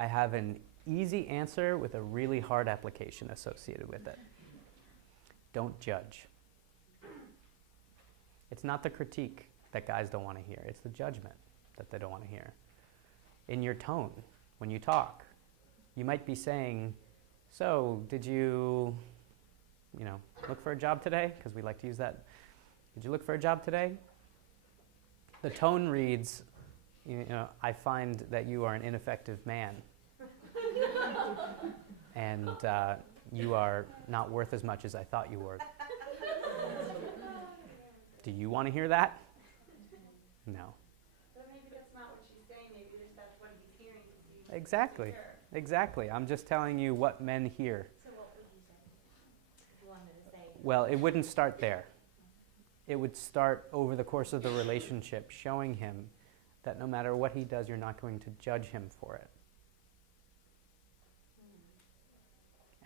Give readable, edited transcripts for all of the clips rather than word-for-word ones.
I have an easy answer with a really hard application associated with it. Don't judge. It's not the critique that guys don't want to hear. It's the judgment that they don't want to hear. In your tone, when you talk, you might be saying, so did you look for a job today? Because we like to use that. Did you look for a job today? The tone reads, I find that you are an ineffective man. And you are not worth as much as I thought you were. Do you want to hear that? No. But maybe that's not what she's saying. Maybe that's what he's hearing. Exactly. Exactly. I'm just telling you what men hear. So what would you say? If you wanted to say? Well, it wouldn't start there. It would start over the course of the relationship, showing him that no matter what he does, you're not going to judge him for it.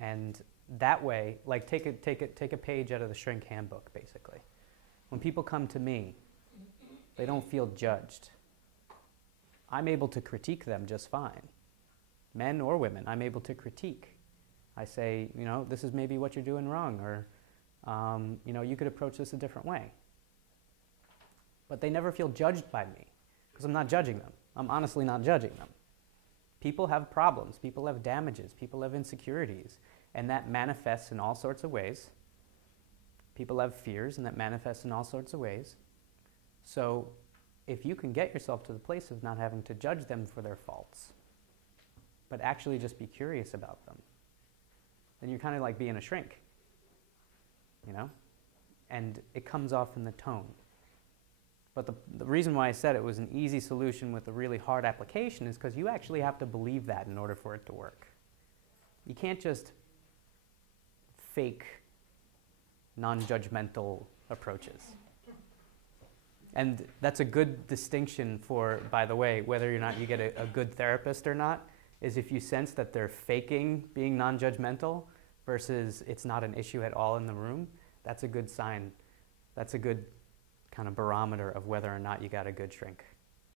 And that way, like take a page out of the Shrink Handbook, basically. When people come to me, they don't feel judged. I'm able to critique them just fine. Men or women, I'm able to critique. I say, this is maybe what you're doing wrong, or, you could approach this a different way. But they never feel judged by me, because I'm not judging them. I'm honestly not judging them. People have problems, people have damages, people have insecurities, and that manifests in all sorts of ways. People have fears, and that manifests in all sorts of ways. So if you can get yourself to the place of not having to judge them for their faults, but actually just be curious about them, then you're kind of like being a shrink, And it comes off in the tone. But the reason why I said it was an easy solution with a really hard application is because you actually have to believe that in order for it to work. You can't just fake non-judgmental approaches. And that's a good distinction for, by the way, whether or not you get a good therapist or not, is if you sense that they're faking being non-judgmental versus it's not an issue at all in the room, that's a good sign. That's a good kind of barometer of whether or not you got a good shrink.